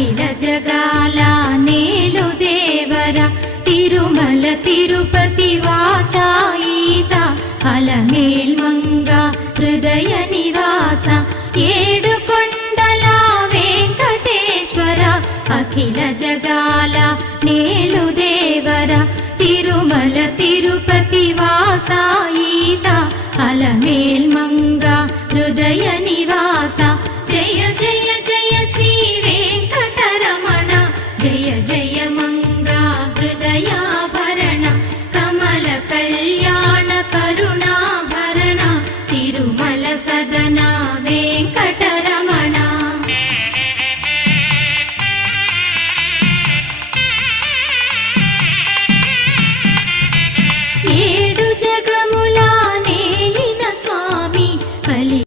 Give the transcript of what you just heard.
అఖిల జగాల నేలు దేవర తిరుమల తిరుపతి వాస ఈస అలమేల్ మంగ హృదయ నివాస ఏడు కొండల వెంకటేశ్వర అఖిల జగాల నేలు దేవర తిరుమల తిరుపతి వాస ఈస అలమేల్ మంగ హృదయ నివాస